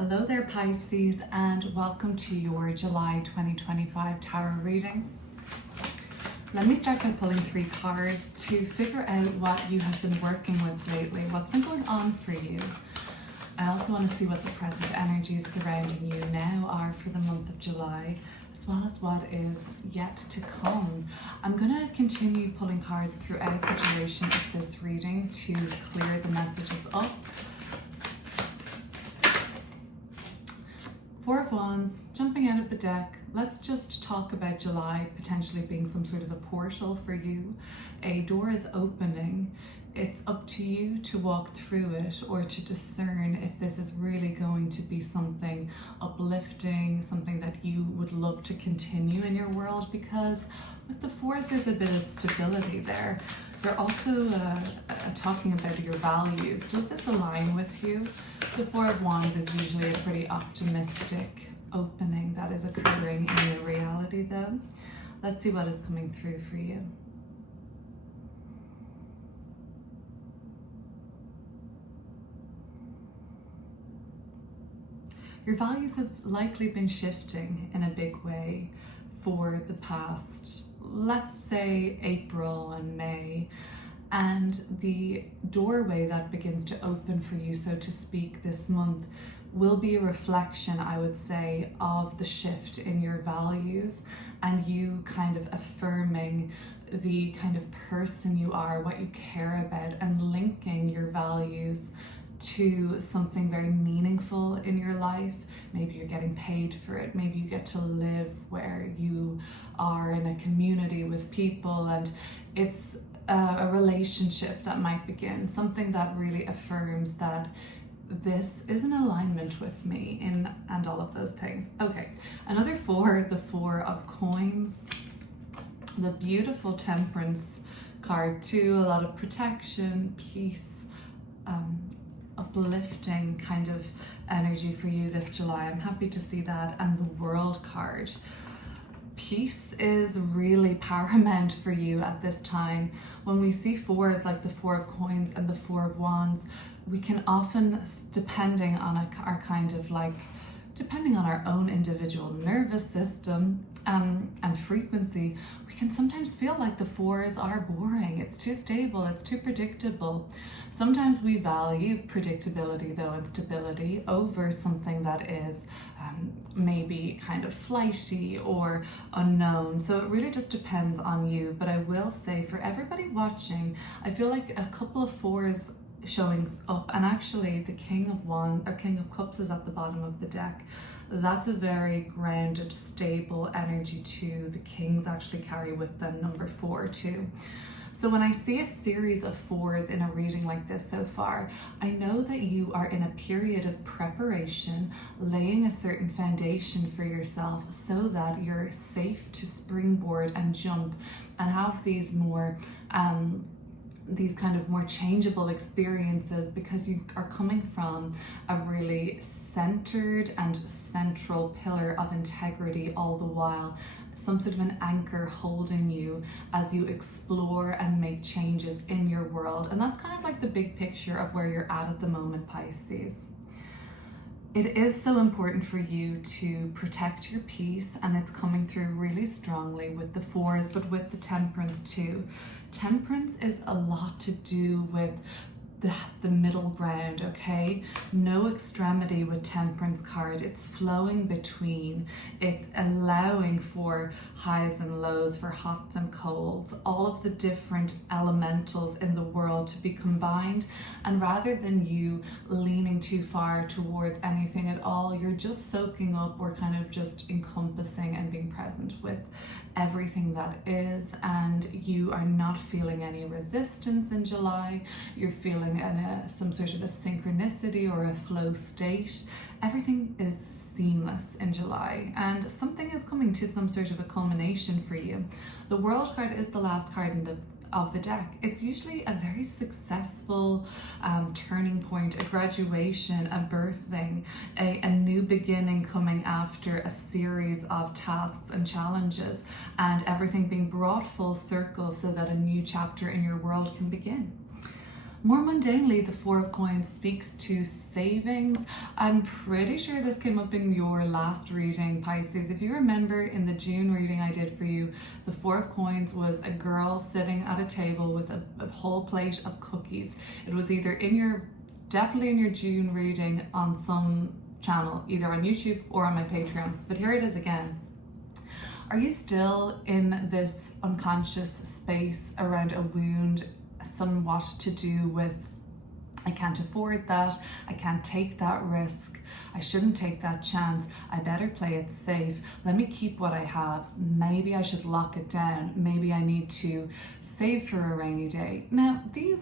Hello there, Pisces, and welcome to your July 2025 tarot reading. Let me start by pulling 3 cards to figure out what you have been working with lately, what's been going on for you. I also want to see what the present energies surrounding you now are for the month of July, as well as what is yet to come. I'm going to continue pulling cards throughout the duration of this reading to clear the messages up. 4 of Wands, jumping out of the deck, let's just talk about July potentially being some sort of a portal for you. A door is opening. It's up to you to walk through it or to discern if this is really going to be something uplifting, something that you would love to continue in your world, because with the 4s there's a bit of stability there. They're also talking about your values. Does this align with you? The 4 of Wands is usually a pretty optimistic opening that is occurring in your reality though. Let's see what is coming through for you. Your values have likely been shifting in a big way for the past, let's say, April and May, and the doorway that begins to open for you, so to speak, this month will be a reflection, I would say, of the shift in your values and you kind of affirming the kind of person you are, what you care about, and linking your values to something very meaningful in your life. Maybe you're getting paid for it. Maybe you get to live where you are in a community with people, and it's a relationship that might begin, something that really affirms that this is in alignment with me and all of those things. Okay, another 4, the 4 of Coins, the beautiful Temperance card too, a lot of protection, peace, uplifting kind of energy for you this July. I'm happy to see that. And the World card. Peace is really paramount for you at this time. When we see 4s like the 4 of Coins and the 4 of Wands, we can often, depending on our own individual nervous system and frequency, we can sometimes feel like the 4s are boring. It's too stable, it's too predictable. Sometimes we value predictability though and stability over something that is maybe kind of flighty or unknown. So it really just depends on you. But I will say, for everybody watching, I feel like a couple of 4s showing up, and actually the King of Cups is at the bottom of the deck. That's a very grounded, stable energy too. The Kings actually carry with them number 4 too. So when I see a series of 4s in a reading like this so far, I know that you are in a period of preparation, laying a certain foundation for yourself so that you're safe to springboard and jump and have these more these kind of more changeable experiences, because you are coming from a really centered and central pillar of integrity all the while, some sort of an anchor holding you as you explore and make changes in your world. And that's kind of like the big picture of where you're at the moment, Pisces. It is so important for you to protect your peace, and it's coming through really strongly with the 4s, but with the Temperance too. Temperance is a lot to do with the middle ground, okay? No extremity with Temperance card. It's flowing between. It's allowing for highs and lows, for hots and colds, all of the different elementals in the world to be combined. And rather than you leaning too far towards anything at all, you're just soaking up or kind of just encompassing and being present with everything that is, and you are not feeling any resistance in July. You're feeling some sort of a synchronicity or a flow state. Everything is seamless in July, and something is coming to some sort of a culmination for you. The World card is the last card of the deck. It's usually a very successful turning point, a graduation, a birthing, a new beginning coming after a series of tasks and challenges, and everything being brought full circle so that a new chapter in your world can begin. More mundanely, the Four of Coins speaks to savings. I'm pretty sure this came up in your last reading, Pisces. If you remember in the June reading I did for you, the Four of Coins was a girl sitting at a table with a whole plate of cookies. It was either definitely in your June reading on some channel, either on YouTube or on my Patreon. But here it is again. Are you still in this unconscious space around a wound, somewhat to do with, I can't afford that, I can't take that risk, I shouldn't take that chance, I better play it safe, let me keep what I have, maybe I should lock it down, maybe I need to save for a rainy day. Now, these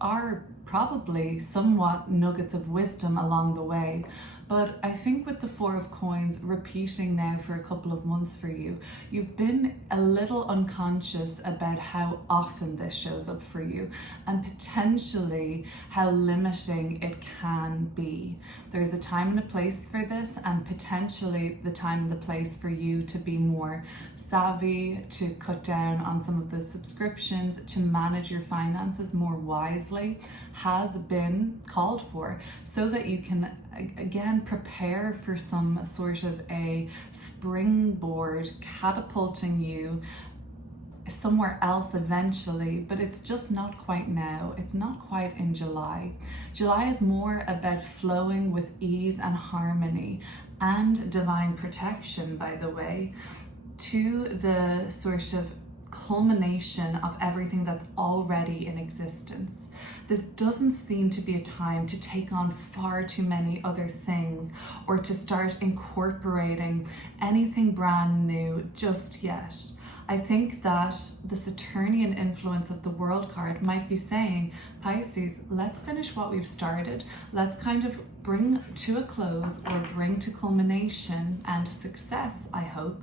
are probably somewhat nuggets of wisdom along the way, but I think with the Four of Coins repeating now for a couple of months for you, you've been a little unconscious about how often this shows up for you and potentially how limiting it can be. There's a time and a place for this, and potentially the time and the place for you to be more savvy, to cut down on some of the subscriptions, to manage your finances more wisely has been called for, so that you can again prepare for some sort of a springboard catapulting you somewhere else eventually, but it's just not quite now. It's not quite in July. July is more about flowing with ease and harmony and divine protection, by the way, to the sort of culmination of everything that's already in existence. This doesn't seem to be a time to take on far too many other things or to start incorporating anything brand new just yet. I think that the Saturnian influence of the World card might be saying, Pisces, let's finish what we've started. Let's kind of bring to a close or bring to culmination and success, I hope,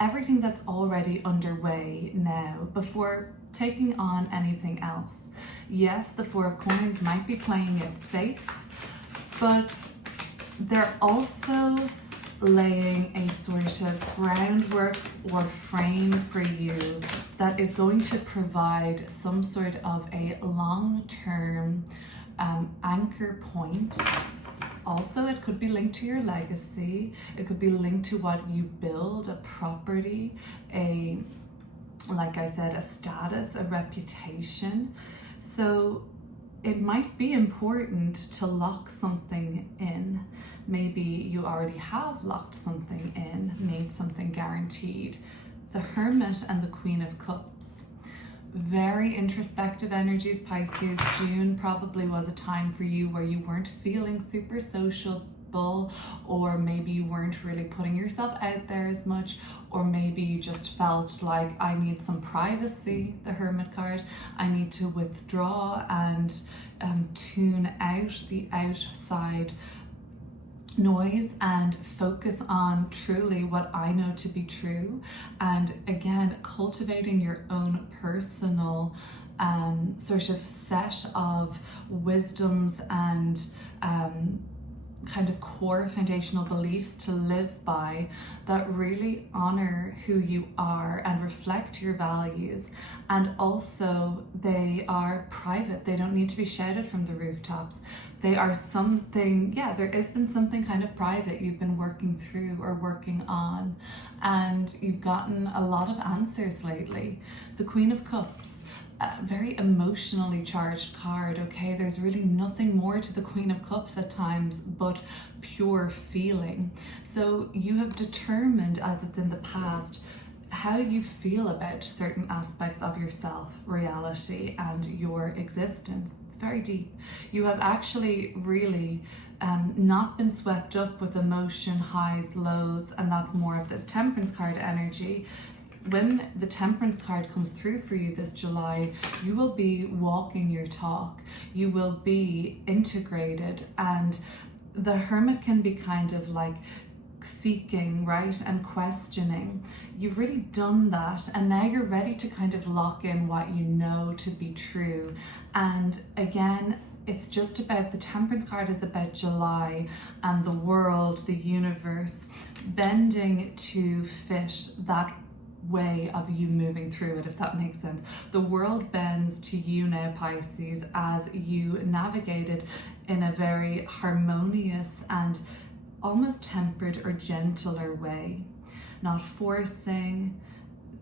everything that's already underway now before taking on anything else. Yes, the Four of Coins might be playing it safe, but they're also laying a sort of groundwork or frame for you that is going to provide some sort of a long-term anchor point. Also, it could be linked to your legacy. It could be linked to what you build, a property, like I said, a status, a reputation. So it might be important to lock something in. Maybe you already have locked something in, made something guaranteed. The Hermit and the Queen of Cups. Very introspective energies, Pisces. June probably was a time for you where you weren't feeling super sociable, or maybe you weren't really putting yourself out there as much, or maybe you just felt like, I need some privacy, the Hermit card. I need to withdraw and tune out the outside noise and focus on truly what I know to be true. And again, cultivating your own personal sort of set of wisdoms and kind of core foundational beliefs to live by that really honor who you are and reflect your values. And also they are private. They don't need to be shouted from the rooftops. They are something, yeah, there has been something kind of private you've been working through or working on, and you've gotten a lot of answers lately. The Queen of Cups, a very emotionally charged card, okay? There's really nothing more to the Queen of Cups at times but pure feeling. So you have determined, as it's in the past, how you feel about certain aspects of yourself, reality, and your existence. It's very deep. You have actually really not been swept up with emotion, highs, lows, and that's more of this Temperance card energy. When the Temperance card comes through for you this July, you will be walking your talk. You will be integrated, and the Hermit can be kind of like seeking, right, and questioning. You've really done that, and now you're ready to kind of lock in what you know to be true. And again, it's just about, the Temperance card is about July and the world, the universe, bending to fit that way of you moving through it, if that makes sense. The world bends to you now, Pisces, as you navigate it in a very harmonious and almost tempered or gentler way. Not forcing,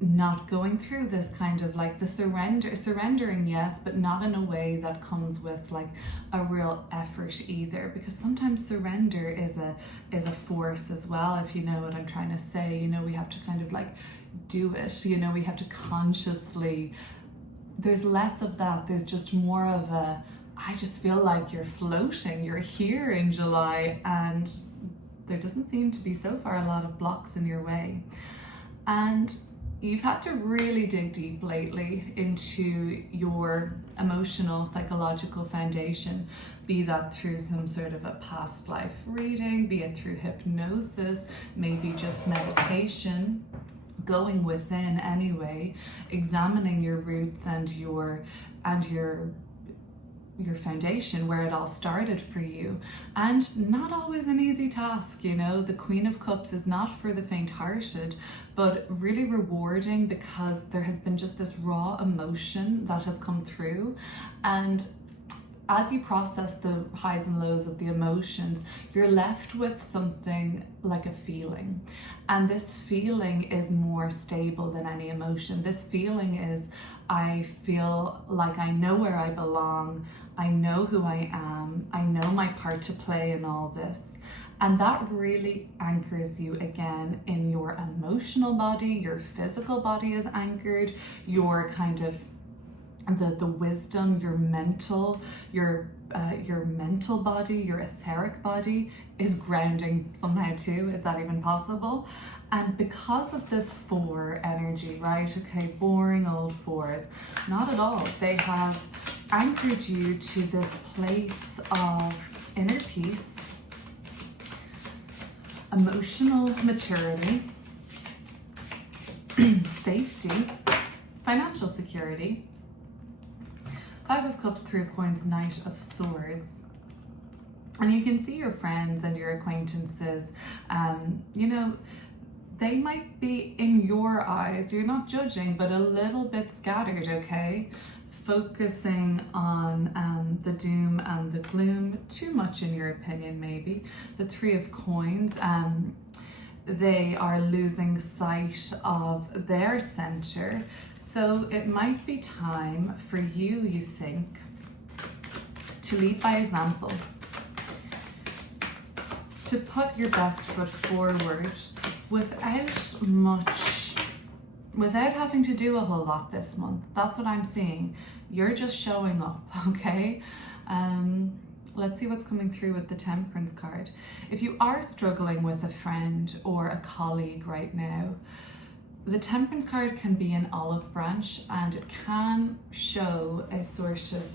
not going through this kind of like the surrendering, yes, but not in a way that comes with like a real effort either, because sometimes surrender is a force as well, if you know what I'm trying to say. You know, we have to kind of like do it, you know, we have to consciously, there's less of that, there's just more of a, I just feel like you're floating, you're here in July, and there doesn't seem to be so far a lot of blocks in your way. And you've had to really dig deep lately into your emotional, psychological foundation, be that through some sort of a past life reading, be it through hypnosis, maybe just meditation, going within anyway, examining your roots and your foundation, where it all started for you. And not always an easy task, you know. The Queen of Cups is not for the faint-hearted, but really rewarding, because there has been just this raw emotion that has come through. And as you process the highs and lows of the emotions, you're left with something like a feeling. And this feeling is more stable than any emotion. This feeling is, I feel like I know where I belong, I know who I am, I know my part to play in all this. And that really anchors you again in your emotional body, your physical body is anchored, your kind of the wisdom, your mental body, your etheric body is grounding somehow too. Is that even possible? And because of this 4 energy, right? Okay, boring old 4s. Not at all. They have anchored you to this place of inner peace, emotional maturity, safety, financial security. 5 of Cups, 3 of Coins, Knight of Swords. And you can see your friends and your acquaintances, you know, they might be in your eyes, you're not judging, but a little bit scattered, okay? Focusing on the doom and the gloom, too much in your opinion maybe. The 3 of Coins, they are losing sight of their center. So it might be time for you, you think, to lead by example, to put your best foot forward without having to do a whole lot this month. That's what I'm seeing. You're just showing up, okay? Let's see what's coming through with the Temperance card. If you are struggling with a friend or a colleague right now, the Temperance card can be an olive branch, and it can show a sort of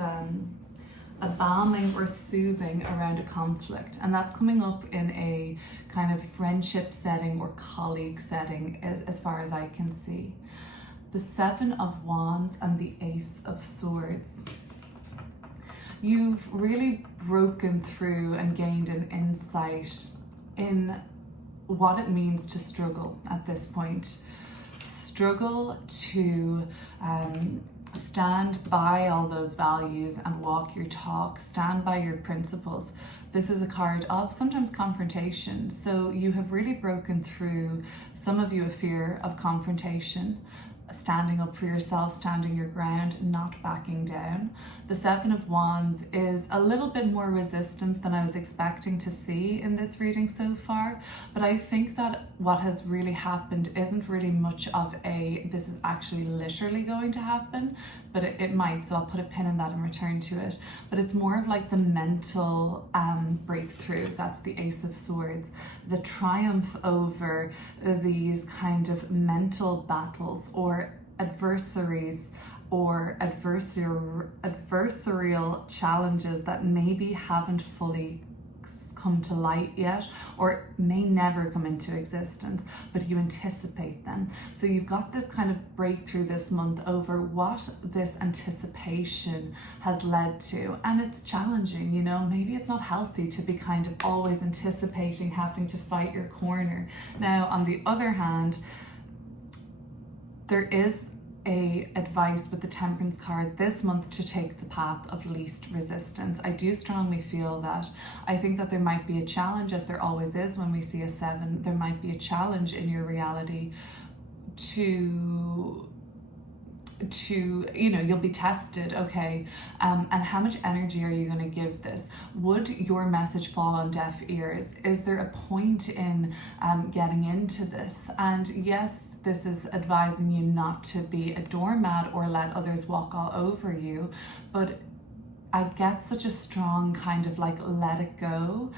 a balming or soothing around a conflict, and that's coming up in a kind of friendship setting or colleague setting as far as I can see. The 7 of Wands and the Ace of Swords. You've really broken through and gained an insight in what it means to struggle at this point. Struggle to stand by all those values and walk your talk, stand by your principles. This is a card of sometimes confrontation. So you have really broken through, some of you, a fear of confrontation, standing up for yourself, standing your ground, not backing down. The 7 of Wands is a little bit more resistance than I was expecting to see in this reading so far, but I think that what has really happened isn't really much of a, this is actually literally going to happen, but it might, so I'll put a pin in that and return to it. But it's more of like the mental breakthrough. That's the Ace of Swords. The triumph over these kind of mental battles or adversaries or adversarial challenges that maybe haven't fully come to light yet, or may never come into existence, but you anticipate them. So you've got this kind of breakthrough this month over what this anticipation has led to. And it's challenging, you know, maybe it's not healthy to be kind of always anticipating having to fight your corner. Now, on the other hand, there is a advice with the Temperance card this month to take the path of least resistance. I do strongly feel that. I think that there might be a challenge, as there always is when we see a 7. There might be a challenge in your reality to you'll be tested, okay, and how much energy are you going to give this? Would your message fall on deaf ears? Is there a point in getting into this? And yes, this is advising you not to be a doormat or let others walk all over you, but I get such a strong kind of like let it go,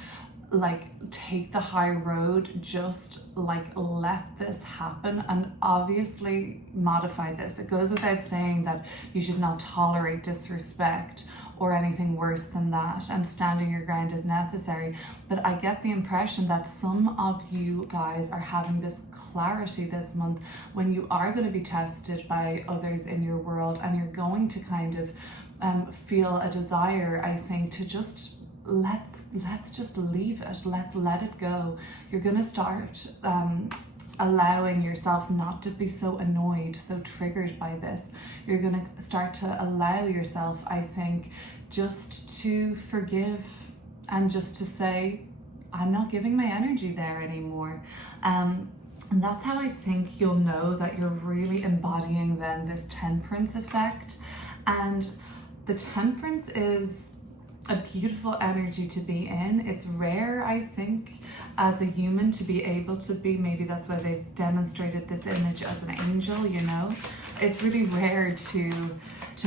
like take the high road, just like let this happen, and obviously modify this. It goes without saying that you should not tolerate disrespect or anything worse than that, and standing your ground is necessary. But I get the impression that some of you guys are having this clarity this month when you are going to be tested by others in your world, and you're going to kind of feel a desire, I think, to just let's just leave it. Let's let it go. You're going to start allowing yourself not to be so annoyed, so triggered by this. You're going to start to allow yourself, I think, just to forgive and just to say, I'm not giving my energy there anymore. And that's how I think you'll know that you're really embodying then this temperance effect. And the temperance is a beautiful energy to be in. It's rare, I think, as a human to be able to be, maybe that's why they've demonstrated this image as an angel, you know. It's really rare to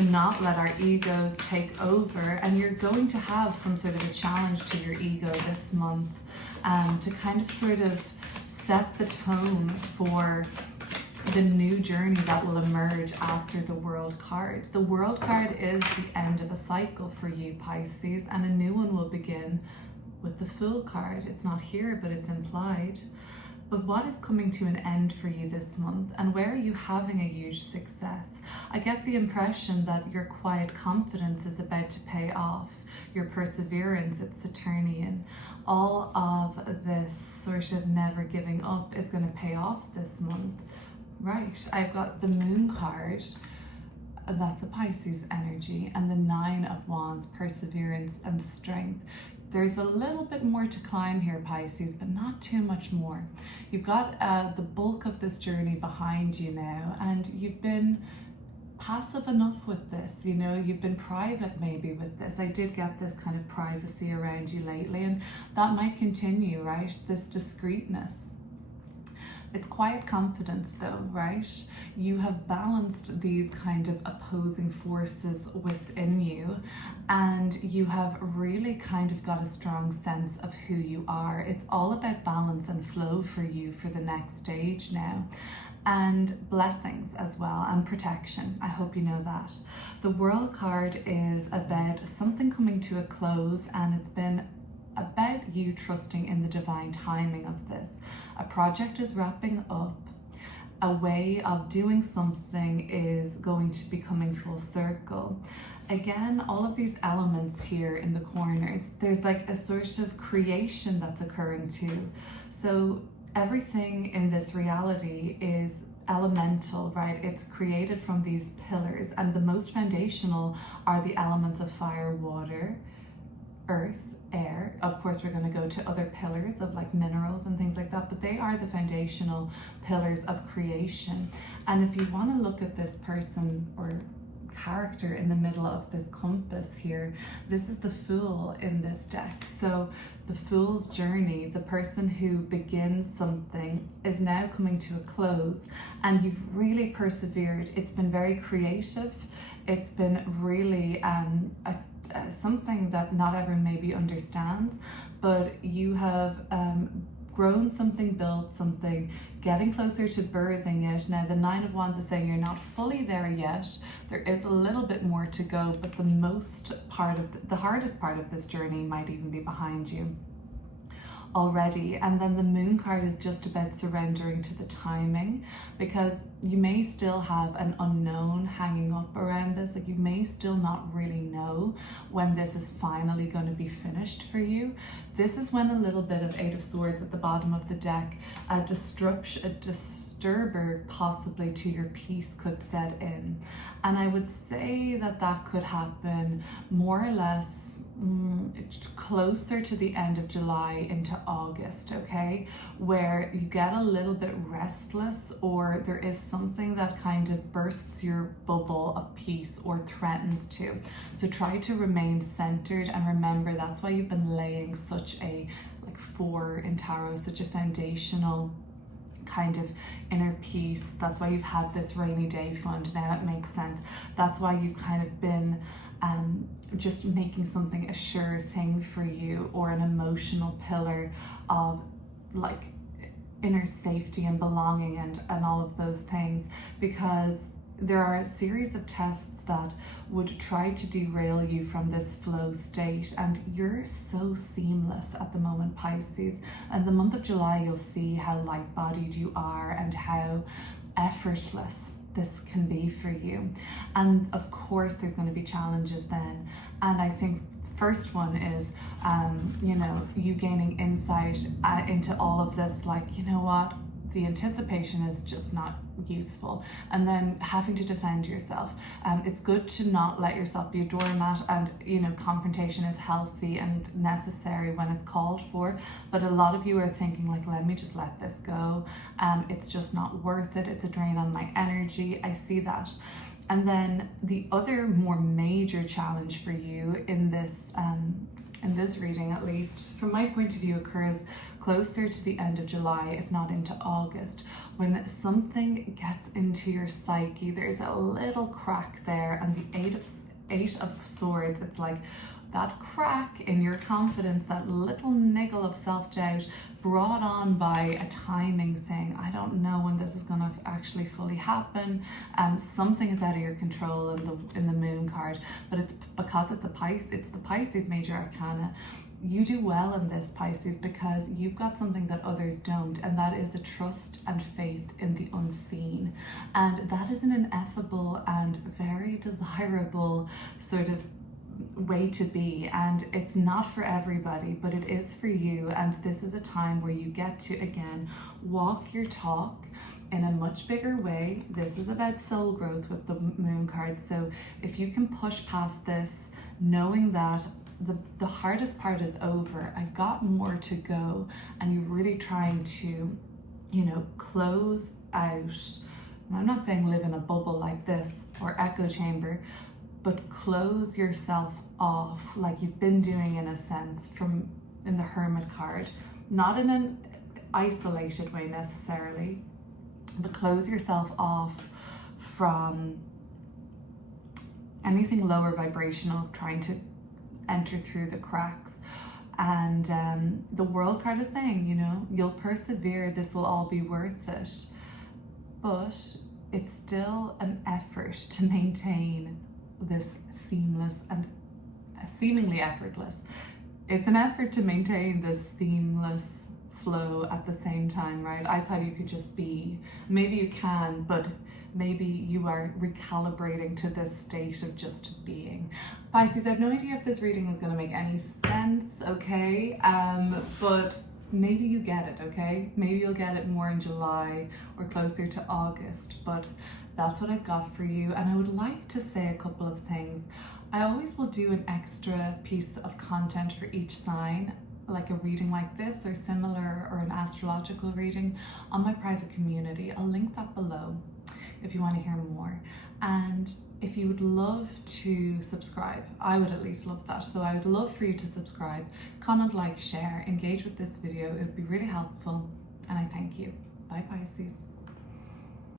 not let our egos take over, and you're going to have some sort of a challenge to your ego this month, to kind of sort of set the tone for the new journey that will emerge after the World card. The World card is the end of a cycle for you, Pisces, and a new one will begin with the Fool card. It's not here, but it's implied. But what is coming to an end for you this month, and where are you having a huge success? I get the impression that your quiet confidence is about to pay off. Your perseverance, it's Saturnian. All of this sort of never giving up is going to pay off this month. Right, I've got the Moon card, that's a Pisces energy, and the 9 of Wands, perseverance and strength. There's a little bit more to climb here, Pisces, but not too much more. You've got the bulk of this journey behind you now, and you've been passive enough with this, you know, you've been private maybe with this. I did get this kind of privacy around you lately, and that might continue, right? This discreetness. It's quiet confidence though, right? You have balanced these kind of opposing forces within you, and you have really kind of got a strong sense of who you are. It's all about balance and flow for you for the next stage now. And blessings as well, and protection. I hope you know that. The World card is about something coming to a close, and it's been about you trusting in the divine timing of this. A project is wrapping up. A way of doing something is going to be coming full circle. Again, all of these elements here in the corners, there's like a sort of creation that's occurring too. So everything in this reality is elemental, right? It's created from these pillars, and the most foundational are the elements of fire, water, earth, air. Of course, we're going to go to other pillars of like minerals and things like that, but they are the foundational pillars of creation. And if you want to look at this person or character in the middle of this compass here, this is the Fool in this deck. So the Fool's journey, the person who begins something, is now coming to a close, and you've really persevered. It's been very creative. It's been really something that not everyone maybe understands, but you have grown something, built something, getting closer to birthing it. Now the 9 of Wands is saying you're not fully there yet. There is a little bit more to go, but the hardest part of this journey might even be behind you already. And then the Moon card is just about surrendering to the timing, because you may still have an unknown hanging up around this. Like you may still not really know when this is finally going to be finished for you. This is when a little bit of 8 of Swords at the bottom of the deck, a disruption disturber possibly to your peace could set in. And I would say that that could happen more or less closer to the end of July into August, okay, where you get a little bit restless, or there is something that kind of bursts your bubble of peace or threatens to. So try to remain centered, and remember that's why you've been laying such a, like 4 in tarot, such a foundational kind of inner peace. That's why you've had this rainy day fund. Now it makes sense. That's why you've kind of been just making something a sure thing for you, or an emotional pillar of like inner safety and belonging and all of those things, because there are a series of tests that would try to derail you from this flow state, and you're so seamless at the moment, Pisces. And the month of July, you'll see how light-bodied you are and how effortless this can be for you. And of course there's going to be challenges then, and I think first one is you know, you gaining insight into all of this, like, you know what, the anticipation is just not useful, and then having to defend yourself. It's good to not let yourself be a doormat, and you know, confrontation is healthy and necessary when it's called for, but a lot of you are thinking like, let me just let this go, it's just not worth it, it's a drain on my energy. I see that. And then the other more major challenge for you in this reading, at least from my point of view, occurs closer to the end of July, if not into August, when something gets into your psyche. There's a little crack there, and the Eight of Swords, it's like that crack in your confidence, that little niggle of self-doubt brought on by a timing thing. I don't know when this is going to actually fully happen. Something is out of your control in the Moon card, but it's because it's the Pisces major arcana. You do well in this, Pisces, because you've got something that others don't, and that is a trust and faith in the unseen. And that is an ineffable and very desirable sort of way to be, and it's not for everybody, but it is for you. And this is a time where you get to, again, walk your talk in a much bigger way. This is about soul growth with the Moon card. So if you can push past this, knowing that the hardest part is over, I've got more to go, and you're really trying to, you know, close out. I'm not saying live in a bubble like this or echo chamber, but close yourself off like you've been doing, in a sense, in the Hermit card, not in an isolated way necessarily, but close yourself off from anything lower vibrational trying to enter through the cracks. And the World card is saying, you know, you'll persevere, this will all be worth it, but it's still an effort to maintain this seamless and seemingly effortless. It's an effort to maintain this seamless flow at the same time, right? I thought you could just be, maybe you can, but maybe you are recalibrating to this state of just being. Pisces, I have no idea if this reading is going to make any sense, okay? But maybe you get it, okay? Maybe you'll get it more in July or closer to August, but that's what I've got for you. And I would like to say a couple of things. I always will do an extra piece of content for each sign, like a reading like this or similar, or an astrological reading on my private community. I'll link that below if you want to hear more. And if you would love to subscribe, I would at least love that. So I would love for you to subscribe, comment, like, share, engage with this video. It would be really helpful. And I thank you. Bye, Pisces.